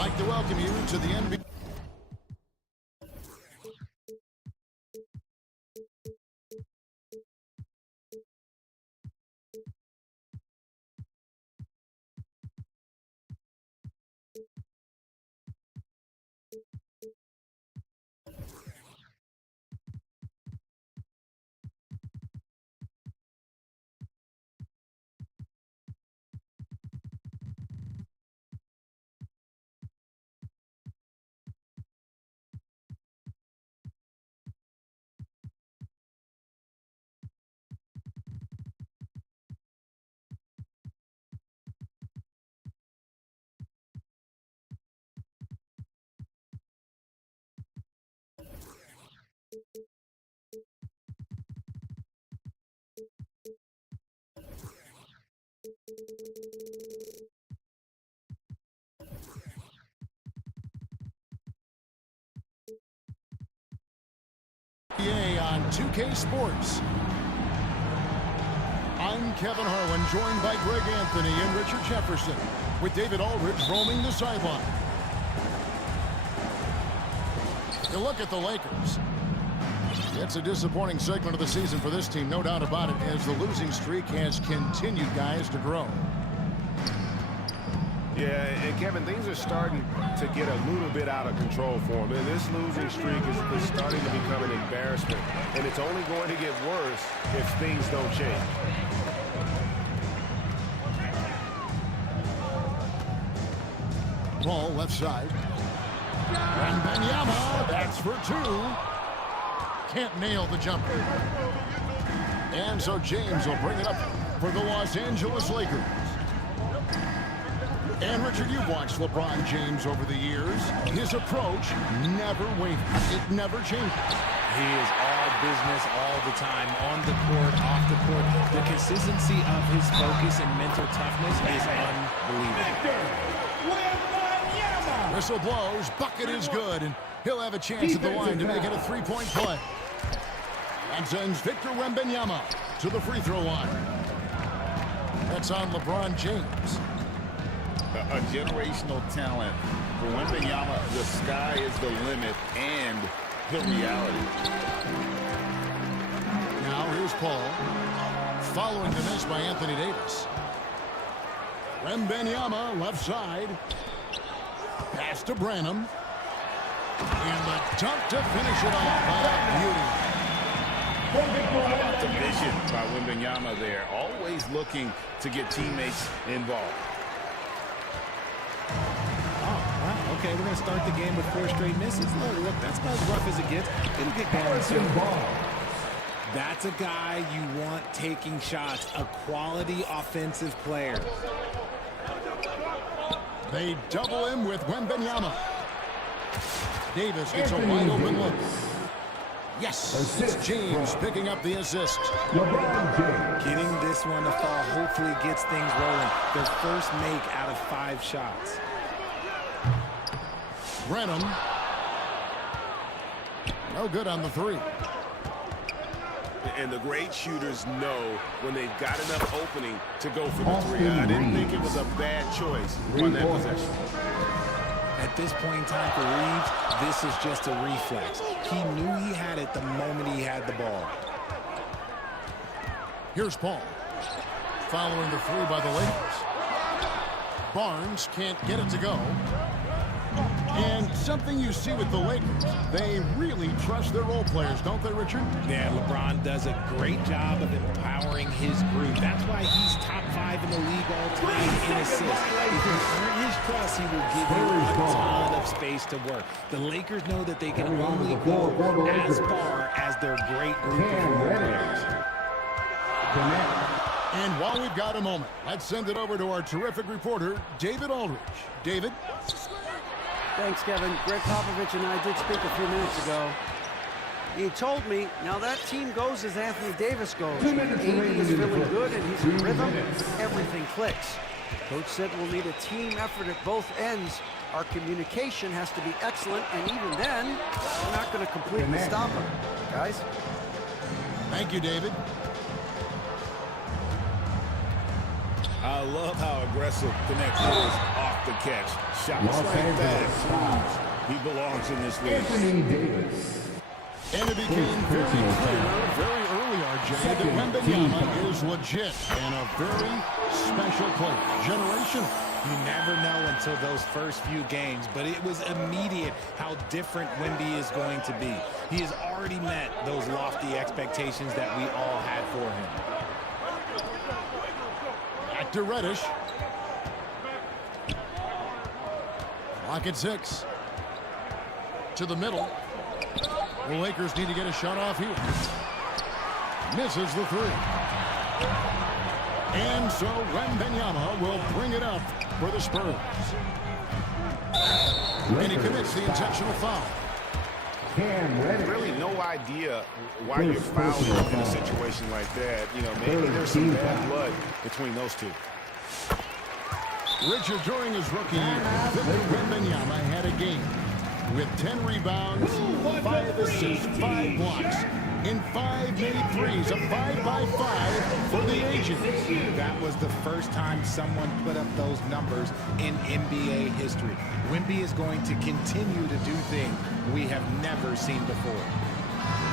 like to welcome you to the NBA. On 2K Sports. I'm Kevin Harlan, joined by Greg Anthony and Richard Jefferson, with David Aldridge roaming the sideline. You look at the Lakers. It's a disappointing segment of the season for this team, no doubt about it, as the losing streak has continued, guys, to grow. Yeah, and Kevin, things are starting to get a little bit out of control for him. And this losing streak is starting to become an embarrassment. And it's only going to get worse if things don't change. Ball left side. Wembanyama, that's for two. Can't nail the jumper. And so James will bring it up for the Los Angeles Lakers. And, Richard, you've watched LeBron James over the years. His approach never wavers. It never changes. He is all business all the time, on the court, off the court. The consistency of his focus and mental toughness is unbelievable. Whistle blows. Bucket is good, and he'll have a chance at the line to make it a three-point play. And sends Victor Wembanyama to the free throw line. That's on LeBron James. A generational talent. For Wembanyama, the sky is the limit and the reality. Now here's Paul. Following the miss by Anthony Davis. Wembanyama, left side. Pass to Branham. And the dunk to finish it off. Beauty. How about the vision by Wembanyama there? Always looking to get teammates involved. Okay, we're going to start the game with 4 straight misses. Look, that's about as rough as it gets. It'll get going soon. That's a guy you want taking shots, a quality offensive player. They double him with Wembanyama. Davis gets a wide open look. Yes, it's James picking up the assist. Getting this one to fall hopefully gets things rolling. Their first make out of 5 shots. Branham. No good on the three. And the great shooters know when they've got enough opening to go for the three. I didn't think it was a bad choice on that possession. At this point in time for Reeves, this is just a reflex. He knew he had it the moment he had the ball. Here's Paul. Following the three by the Lakers. Barnes can't get it to go. And something you see with the Lakers, they really trust their role players, don't they, Richard? Yeah, LeBron does a great job of empowering his group. That's why he's top 5 in the league all time in assists. If you earn his trust, he will give you a ton of space to work. The Lakers know that they can only go as far as their great group of role players. And while we've got a moment, let's send it over to our terrific reporter, David Aldridge. David? Thanks, Kevin. Greg Popovich and I did speak a few minutes ago. He told me, now that team goes as Anthony Davis goes. AD is feeling good and he's in rhythm. Everything clicks. Coach said we'll need a team effort at both ends. Our communication has to be excellent, and even then, we're not going to completely stop him. Guys? Thank you, David. I love how aggressive the next is off the catch. Shots like that. He belongs in this league. And it became very clear very early, RJ, that Wembanyama is legit and a very special player. Generational. You never know until those first few games, but it was immediate how different Wemby is going to be. He has already met those lofty expectations that we all had for him. Back to Reddish. Lock at 6. To the middle. The Lakers need to get a shot off here. Misses the 3. And so Wembanyama will bring it up for the Spurs. And he commits the intentional foul. Really no idea why you're fouling in a situation like that. You know, maybe there's some bad blood between those two. Richard, during his rookie year, Victor Wembanyama had a game with 10 rebounds, 5 assists, 5 blocks, in 5 made threes, a 5-by-5 for the Agents. That was the first time someone put up those numbers in NBA history. Wemby is going to continue to do things we have never seen before.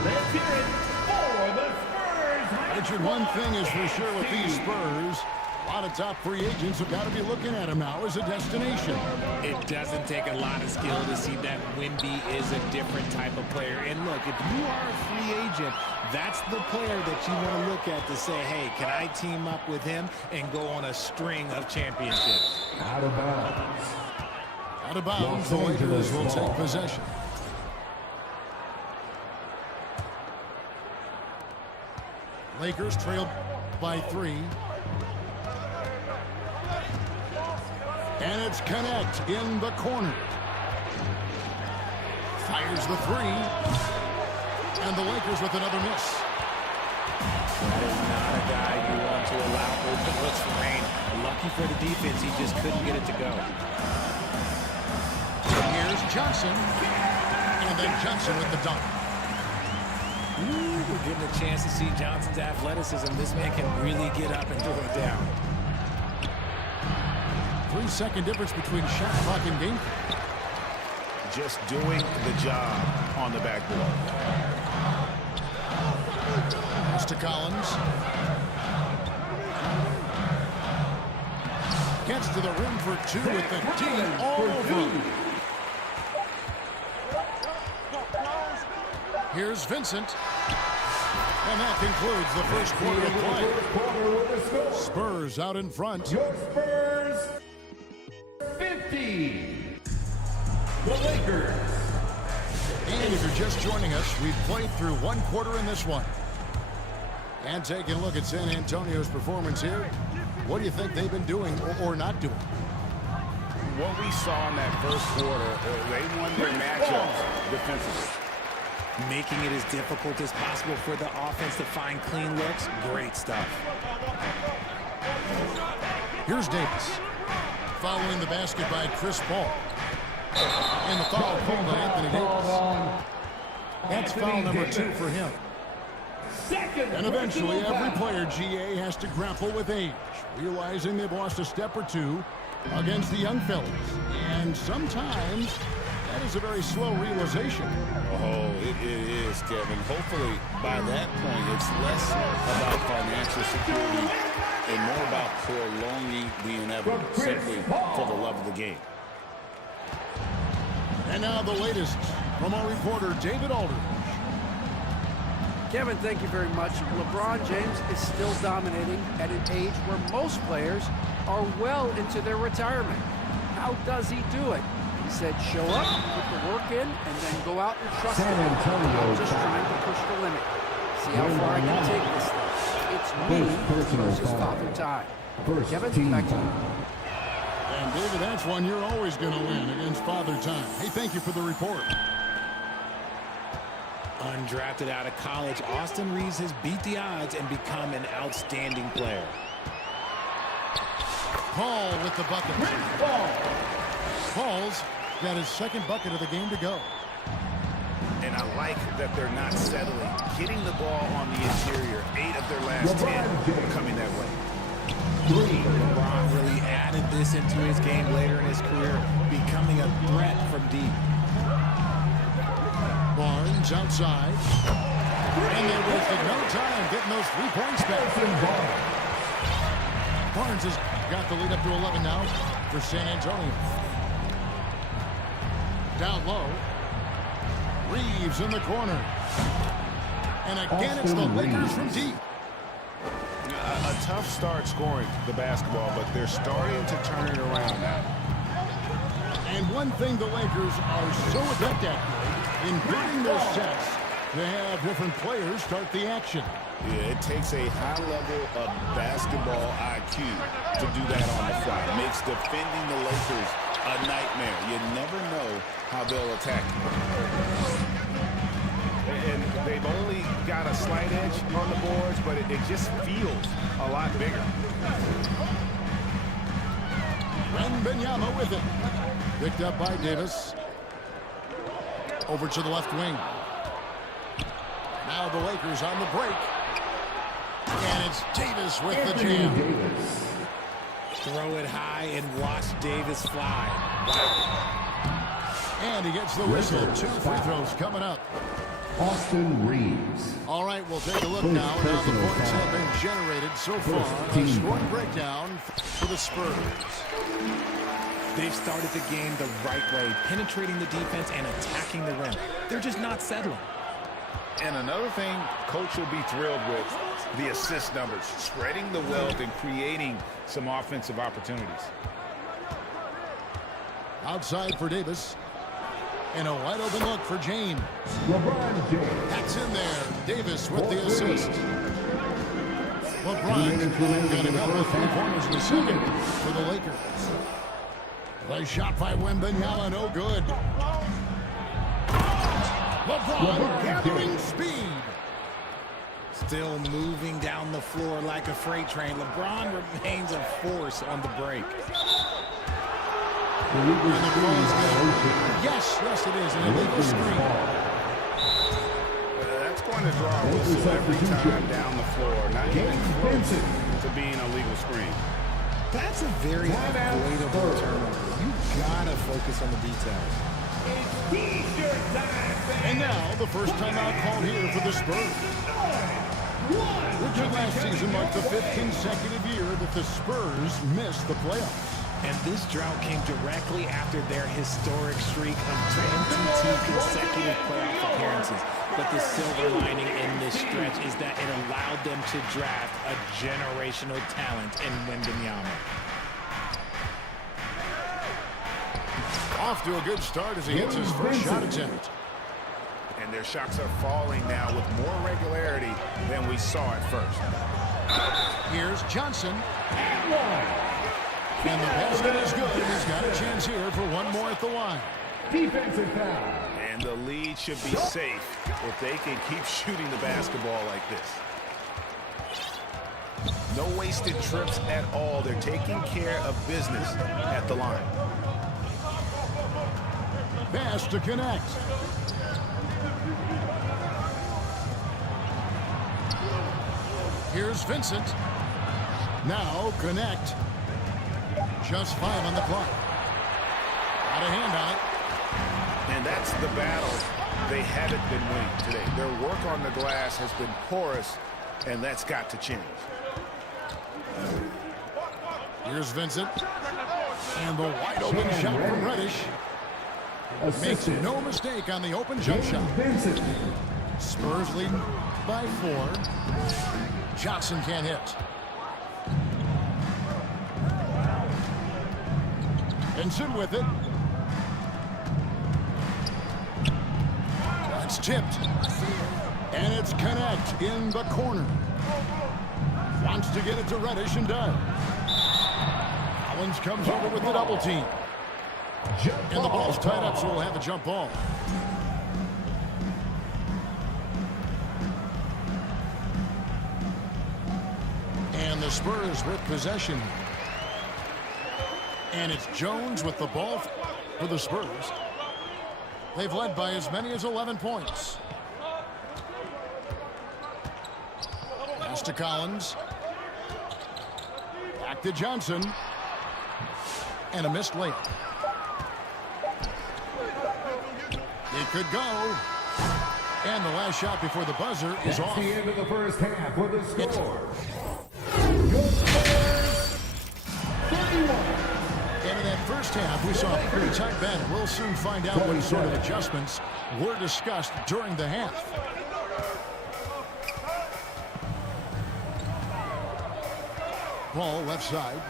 Let's hear it for the Spurs. Richard, one thing is for sure with these Spurs, a lot of top free agents have got to be looking at him now as a destination. It doesn't take a lot of skill to see that Wemby is a different type of player. And look, if you are a free agent, that's the player that you want to look at to say, hey, can I team up with him and go on a string of championships? Out of bounds. Out of bounds, the Lakers will take possession. Lakers trail by 3. And it's Connect in the corner. Fires the 3. And the Lakers with another miss. That is not a guy you want to allow open looks for rain. Lucky for the defense, he just couldn't get it to go. Here's Johnson. And then Johnson with the dunk. Ooh, we're getting a chance to see Johnson's athleticism. This man can really get up and throw it down. 3-second difference between shot clock and game clock. Just doing the job on the backboard. Pass to Collins. Gets to the rim for 2 with the D all over him. Here's Vincent. And that concludes the first quarter of play. Spurs out in front. Your Spurs 50. The Lakers. And if you're just joining us, we've played through one quarter in this one. And taking a look at San Antonio's performance here, what do you think they've been doing or not doing? What we saw in that first quarter, they won their matchups defensively. Making it as difficult as possible for the offense to find clean looks. Great stuff. Here's Davis. Following the basket by Chris Paul. And the foul called by Anthony Davis. That's foul number 2 for him. And eventually every player, GA, has to grapple with age, realizing they've lost a step or 2 against the young fellas. And sometimes that is a very slow realization. Oh, it is, Kevin. Hopefully, by that point, it's less about financial security and more about prolonging the inevitable, simply for the love of the game. And now the latest from our reporter, David Aldridge. Kevin, thank you very much. LeBron James is still dominating at an age where most players are well into their retirement. How does he do it? He said, show up, put the work in, and then go out and trust it. I'm just trying to push the limit. See how far I can take this thing. It's me versus Father Time. Kevin, back to you. And David, that's one you're always going to win against Father Time. Hey, thank you for the report. Undrafted out of college, Austin Reeves has beat the odds and become an outstanding player. Paul with the bucket. Paul's got his second bucket of the game to go. And I like that they're not settling. Getting the ball on the interior, 8 of their last 10 coming that way. LeBron really added this into his game later in his career, becoming a threat from deep. Barnes outside. And they wasted no time getting those 3 points back. Barnes has got the lead up to 11 now for San Antonio. Down low. Reeves in the corner. And again, it's the Lakers from deep. A tough start scoring the basketball, but they're starting to turn it around now. And one thing the Lakers are so adept at in building their sets, they have different players start the action. Yeah, it takes a high level of basketball IQ to do that on the fly. It makes defending the Lakers a nightmare. You never know how they'll attack you. And they've only got a slight edge on the boards, but it just feels a lot bigger. Wembanyama with it. Picked up by Davis. Over to the left wing. Now the Lakers on the break. And it's Davis with the jam. Throw it high and watch Davis fly. Wow. And he gets the whistle. 2 free throws coming up. Austin Reeves. All right, we'll take a look now. Now the points have been generated so far. A scoring breakdown for the Spurs. They've started the game the right way, penetrating the defense and attacking the rim. They're just not settling. And another thing Coach will be thrilled with, the assist numbers, spreading the wealth and creating some offensive opportunities. Outside for Davis. And a wide open look for James. LeBron James. That's in there. Davis with the assist. LeBron got a couple of 3-pointers in the second for the Lakers. The shot by Wembanyama, no good. LeBron gathering speed. Still moving down the floor like a freight train. LeBron remains a force on the break. Yes, it is an illegal screen. That's going to draw a whistle every time down the floor. Not even close to being a legal screen. That's a very avoidable turnover. You gotta focus on the details. And now the first timeout called here for the Spurs. Which last season marked the 5th consecutive year that the Spurs missed the playoffs. And this drought came directly after their historic streak of 22 consecutive playoff appearances. But the silver lining in this stretch is that it allowed them to draft a generational talent in Wembanyama. Off to a good start as he hits his first shot attempt. And their shots are falling now with more regularity than we saw at first. Here's Johnson. And the basket is good. He's got a chance here for one more at the line. Defensive foul. And the lead should be safe if they can keep shooting the basketball like this. No wasted trips at all. They're taking care of business at the line. Pass to connect. Here's Vincent. Now connect. Just 5 on the clock. Got a hand on it. And that's the battle they haven't been winning today. Their work on the glass has been porous, and that's got to change. Here's Vincent. And the wide open shot from Reddish. Makes no mistake on the open jump shot. Vincent. Spurs leading by 4. Johnson can't hit. Vincent with it. That's tipped. And it's Connect in the corner. Wants to get it to Reddish and does. Collins comes over with the double team. And the ball's tied up, so we'll have a jump ball. And the Spurs with possession. And it's Jones with the ball for the Spurs. They've led by as many as 11 points. Pass to Collins. Back to Johnson. And a missed layup. It could go. And the last shot before the buzzer is off. That's the end of the first half with the score. And in that first half, we saw a pretty tight battle. We'll soon find out what sort of adjustments were discussed during the half. Ball left side.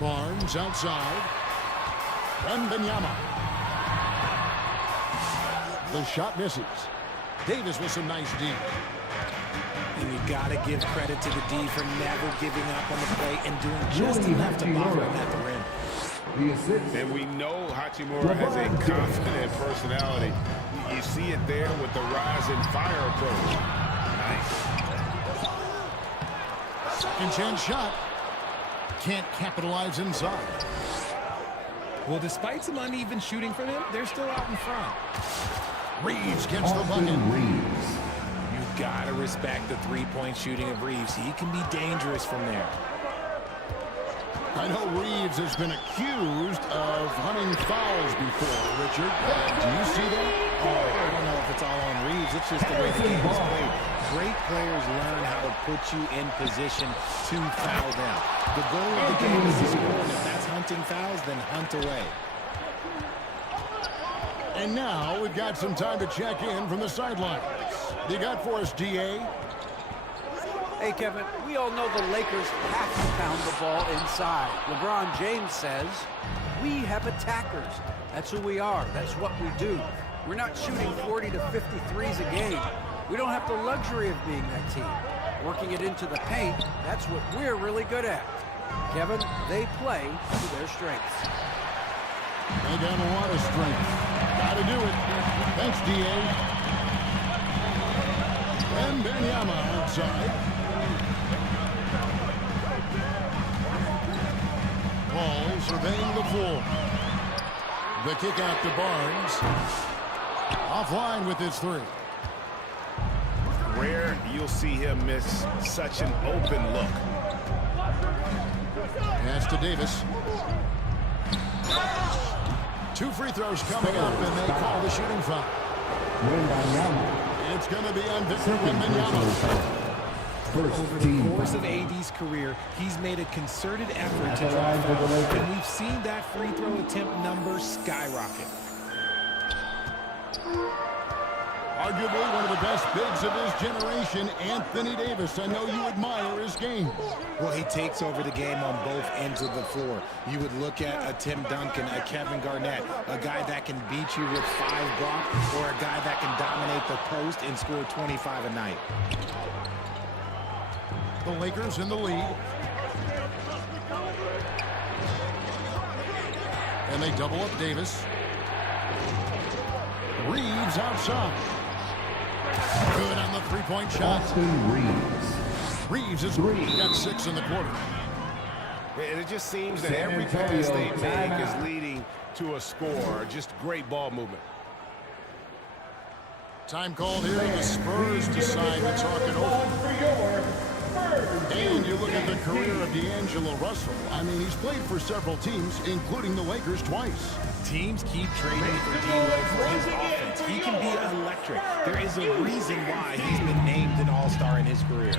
Barnes outside. Wembanyama. The shot misses. Davis with some nice D. And you got to give credit to the D for never giving up on the play and doing just enough to bother him at the rim. And we know Hachimura has a confident personality. You see it there with the rise and fire approach. Nice. Second chance shot. Can't capitalize inside. Well, despite some uneven shooting from him, they're still out in front. Reeves gets the bucket. You've got to respect the three-point shooting of Reeves. He can be dangerous from there. I know Reeves has been accused of hunting fouls before, Richard. Do you see that? Oh, I don't know if it's all on Reeves. It's just the way the game is played. Great players learn how to put you in position to foul them. The goal of the game is to score, and if that's hunting fouls, then hunt away. And now we've got some time to check in from the sidelines. You got for us, DA? Hey, Kevin, we all know the Lakers have to pound the ball inside. LeBron James says, we have attackers. That's who we are. That's what we do. We're not shooting 40 to 53s a game. We don't have the luxury of being that team. Working it into the paint, that's what we're really good at. Kevin, they play to their strengths. They got a lot of strength. Got to do it. Thanks, DA. Wembanyama outside. Ball surveying the floor. The kick out to Barnes. Offline with his three. Rare you'll see him miss such an open look. Pass to Davis. 2 free throws coming up, and they call the shooting foul. It's going to be on Victor Wembanyama. Over the course of AD's career, he's made a concerted effort to draw fouls, and we've seen that free throw attempt number skyrocket. Arguably one of the best bigs of his generation, Anthony Davis. I know you admire his game. Well, he takes over the game on both ends of the floor. You would look at a Tim Duncan, a Kevin Garnett, a guy that can beat you with 5 blocks, or a guy that can dominate the post and score 25 a night. The Lakers in the lead. And they double up Davis. Reeves outside. Good on the three-point shot. Reeves has got 6 in the quarter. And it just seems that every pass they make is leading to a score. Just great ball movement. Time called here. The Spurs decide to talk it over. And you look at the career of D'Angelo Russell. I mean, he's played for several teams, including the Lakers twice. Teams keep trading for D'Lo for his offense. He can be electric. There is a reason why he's been named an all-star in his career.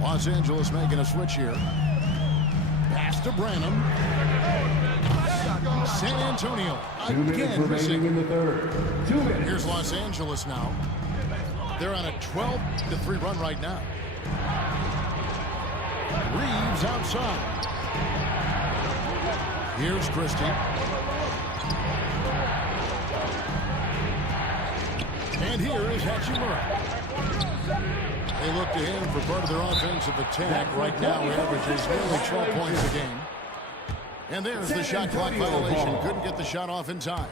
Los Angeles making a switch here. Pass to Branham. San Antonio again missing. In the third. 2 minutes. Here's Los Angeles now. They're on a 12-3 run right now. Reeves outside. Here's Christie. And here is Hachimura. They look to him for part of their offensive attack. Right now, he averages nearly 12 points a game. And there's the shot clock violation. Couldn't get the shot off in time.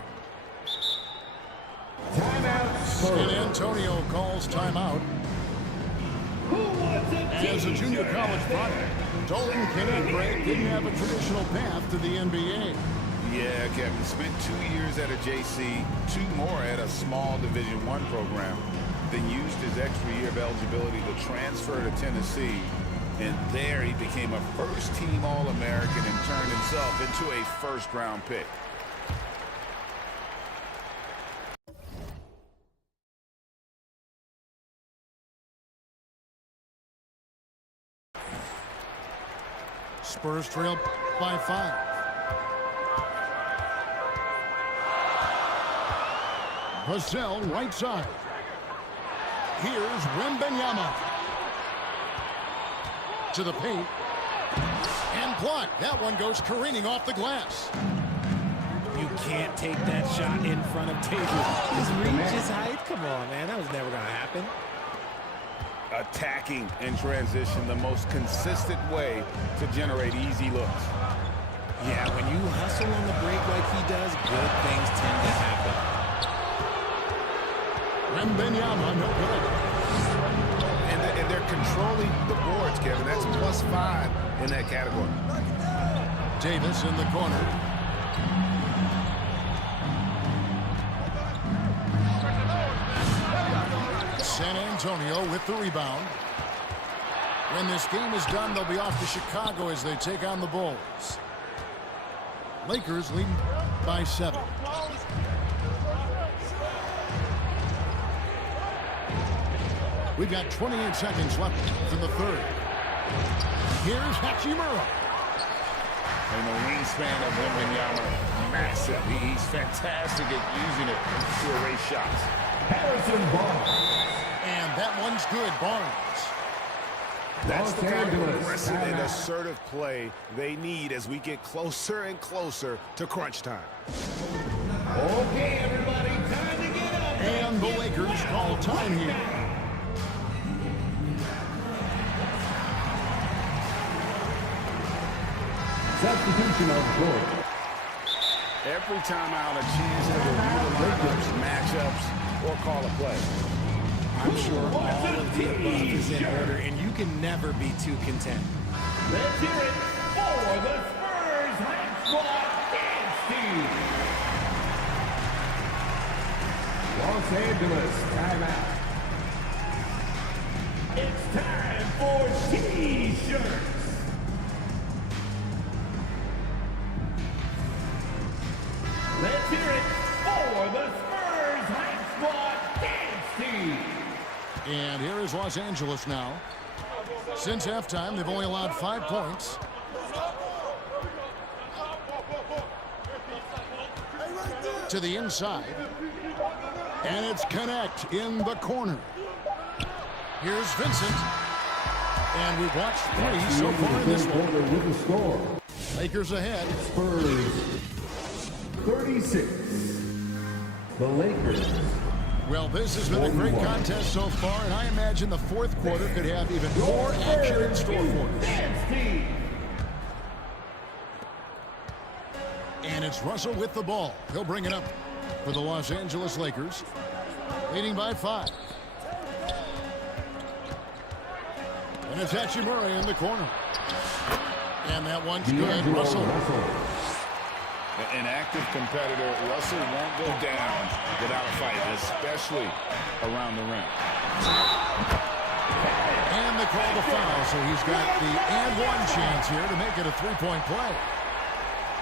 San Antonio calls timeout. As a junior college product, Dalton Kennedy didn't have a traditional path to the NBA. Yeah, Kevin spent 2 years at a JC, 2 more at a small Division I program, then used his extra year of eligibility to transfer to Tennessee And there he became a first-team All-American and turned himself into a first-round pick. Spurs trail by 5. Vassell right side. Here's Wembanyama. To the paint. And blocked. That one goes careening off the glass. You can't take that shot in front of Taylor. His reach, his height. Come on, man. That was never going to happen. Attacking in transition, the most consistent way to generate easy looks. Yeah, when you hustle on the break like he does, good things tend to happen. Wembanyama, no good. And they're controlling the boards, Kevin. That's +5 in that category. Davis in the corner. San Antonio with the rebound. When this game is done, they'll be off to Chicago as they take on the Bulls. Lakers leading by 7. We've got 28 seconds left in the third. Here's Hachimura. And the wingspan of Wembanyama, massive. He's fantastic at using it to erase shots. Harrison Barnes. And that one's good, Barnes. That's the kind of Angeles. aggressive and assertive play they need as we get closer and closer to crunch time. Okay, everybody, time to get up. And the Lakers call time here. Substitution on the court. Every time out, a chance to review the lineups, matchups, or call a play. I'm sure all of the above is in order, and you can never be too content. Let's hear it for the Spurs High Squad Dance Team. Los Angeles, timeout. It's time for T-shirts. Let's hear it for the Spurs High Squad Dance Team. And here is Los Angeles now. Since halftime, they've only allowed 5 points. To the inside. And it's Connect in the corner. Here's Vincent. And we've watched 3 so far in this one. With the score. Lakers ahead. Spurs 36. The Lakers. Well, this has been a great contest so far, and I imagine the fourth quarter could have even more action in store for us. Dance Team. And it's Russell with the ball. He'll bring it up for the Los Angeles Lakers, leading by 5. And it's Hachimura in the corner. And that one's good. Russell. An active competitor, Russell won't go down without a fight, especially around the rim. And they call the foul, so he's got the and one chance here to make it a 3-point play.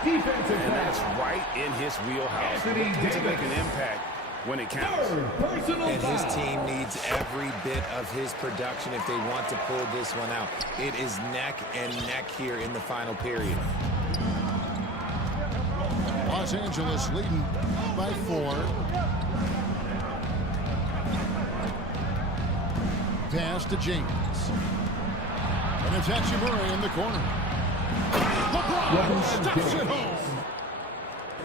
Defensive And that's foul. right in his wheelhouse. Anthony Looking to make Davis. an impact when it counts. Third personal And his foul. team needs every bit of his production if they want to pull this one out. It is neck and neck here in the final period. Los Angeles leading by 4. Pass to James. And it's Hachimura in the corner. LeBron stuffs it home.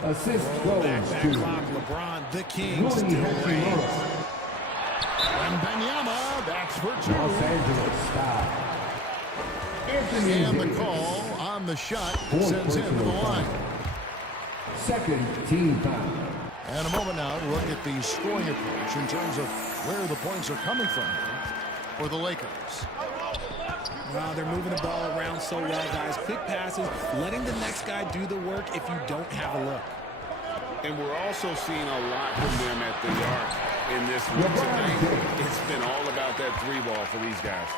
Assist goes Back to clock, LeBron, the king, Rudy still reigns. Hachimura. And Wembanyama, that's for 2. Los Angeles style. Anthony And the Davis. call on the shot Fourth sends him to the personal line. foul. Second team foul. And a moment now to look at the scoring approach in terms of where the points are coming from for the Lakers. Well, they're moving the ball around so well, guys. Quick passes, letting the next guy do the work if you don't have a look. And we're also seeing a lot from them at the arc in this one tonight. It's been all about that 3 ball for these guys.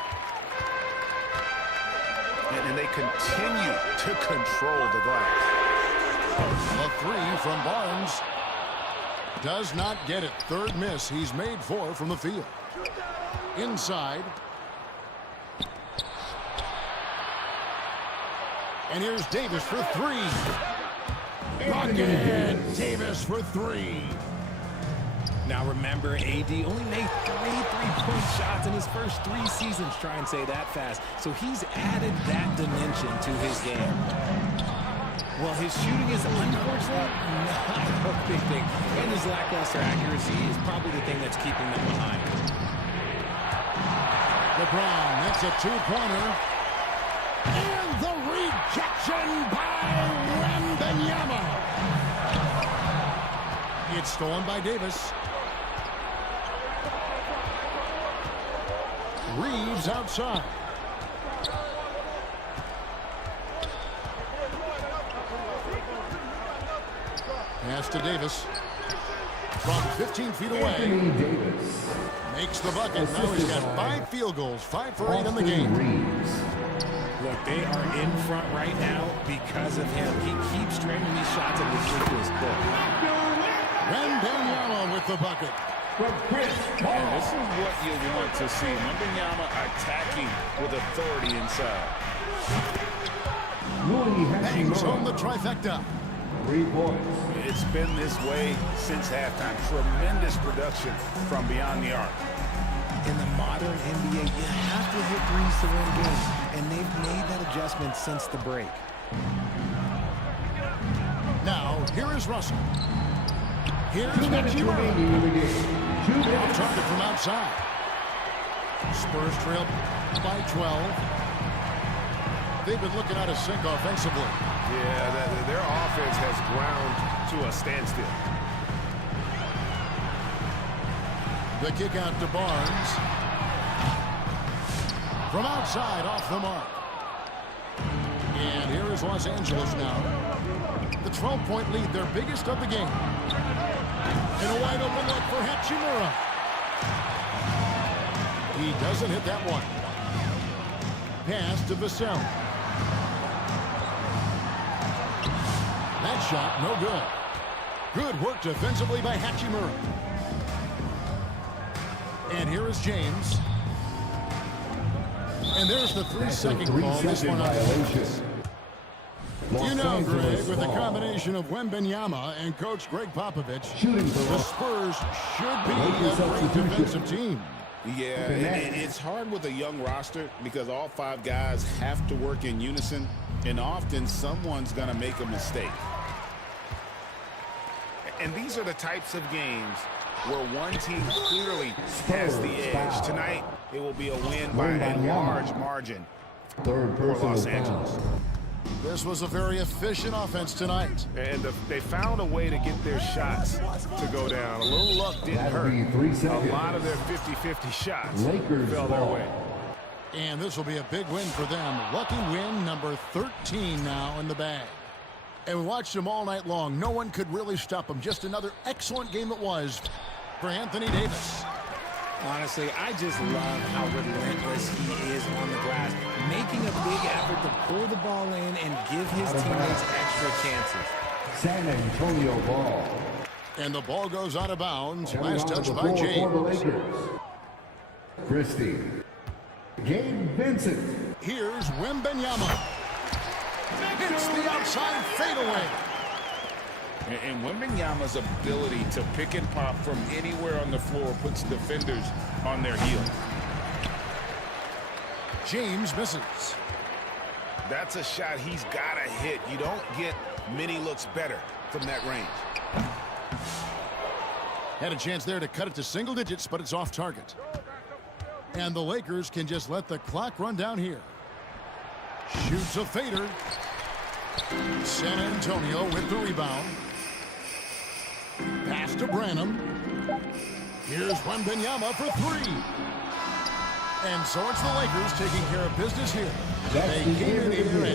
And they continue to control the glass. A three from Barnes. Does not get it. Third miss. He's made 4 from the field. Inside. And here's Davis for 3. Bucket! Davis for 3. Now remember, AD only made 3 3-point shots in his first 3 seasons. Try and say that fast. So he's added that dimension to his game. Well, his shooting is unfortunately not a big thing. And his lackluster accuracy is probably the thing that's keeping them behind. LeBron, that's a 2-pointer. And the rejection by Wembanyama. It's stolen by Davis. Reeves outside. Pass to Davis. From 15 feet away. Makes the bucket. Now he's got 5 field goals. 5 for 8 in the game. Look, they are in front right now because of him. He keeps draining these shots at a ridiculous clip. Wembanyama with the bucket. And this is what you want to see. Wembanyama attacking with authority inside. Bangs on the trifecta. 3 points. It's been this way since halftime. Tremendous production from beyond the arc. In the modern NBA, you have to hit threes to win games, and they've made that adjustment since the break. Now, here is Russell. Here's Hachimura. Off target from outside. Spurs trail by 12. They've been looking out of sync offensively. Yeah, their offense has ground to a standstill. The kick out to Barnes. From outside, off the mark. And here is Los Angeles now. The 12-point lead, their biggest of the game. And a wide open look for Hachimura. He doesn't hit that one. Pass to Vassell. That shot, no good. Good work defensively by Hachimura. And here is James. And there's the 3-second call. This one on violation. You know, Greg, with the combination of Wembanyama and Coach Greg Popovich, the Spurs should be a great defensive team. Yeah, it's hard with a young roster because all 5 guys have to work in unison, and often someone's going to make a mistake. And these are the types of games where one team clearly has the edge. Tonight, it will be a win by a large margin for Los Angeles. This was a very efficient offense tonight. And they found a way to get their shots to go down. A little luck didn't hurt. A lot of their 50-50 shots fell their way. And this will be a big win for them. Lucky win number 13 now in the bag. And we watched them all night long. No one could really stop them. Just another excellent game it was for Anthony Davis. Honestly, I just love how relentless he is on the glass, making a big effort to pull the ball in and give his teammates extra chances. San Antonio ball. And the ball goes out of bounds. Last touch by James. Christie. Gabe Vincent. Here's Wembanyama. Hits the outside fadeaway. And Wembanyama's ability to pick and pop from anywhere on the floor puts defenders on their heels. James misses. That's a shot he's got to hit. You don't get many looks better from that range. Had a chance there to cut it to single digits, but it's off target. And the Lakers can just let the clock run down here. Shoots a fader. San Antonio with the rebound. Pass to Branham. Here's Wembanyama for 3. And so it's the Lakers taking care of business here. They came in here and